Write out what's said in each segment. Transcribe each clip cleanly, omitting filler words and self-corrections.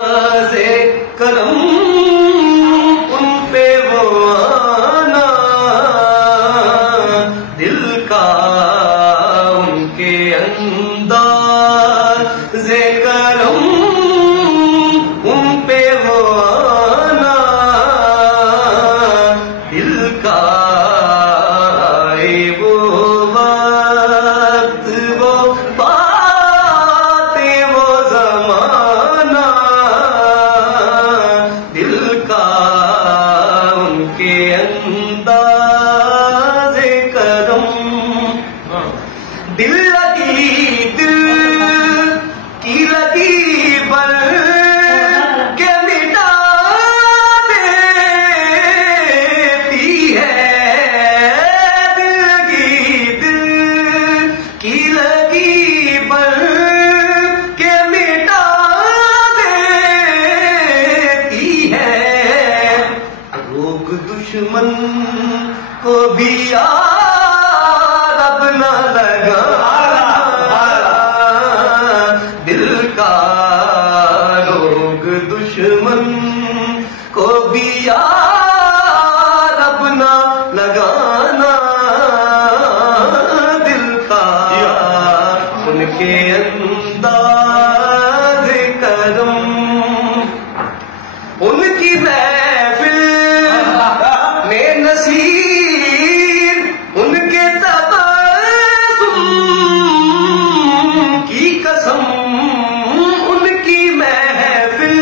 से करम उन पे वो आना, दिल का उनके अंदाज़ करम उन पे वो आना, दिल का वो वक्त वो बातें वो ज़माना, दिल का उनके अंदाज़े करम, दिल की लगी पर के मिटा देती है, दिल की लगी पर के मिटा देती है, रोग दुश्मन को भी यार अब न लगा, दिल का रोग दुश्मन को भी यार अब न लगाना, दिल का उनके अंदाज़ करम, उनकी महफिल में नसीब उनके तबस्सुम की कसम, उनकी महफिल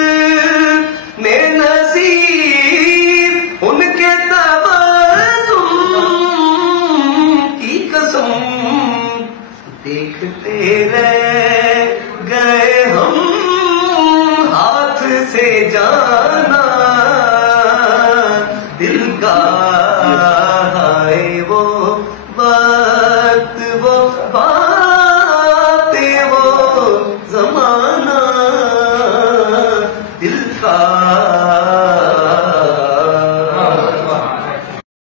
में नसीब उनके तबस्सुम की कसम, देखते रह गए हम हाथ से जाना, दिल का है वो वक्त वो बातें वो ज़माना, दिल का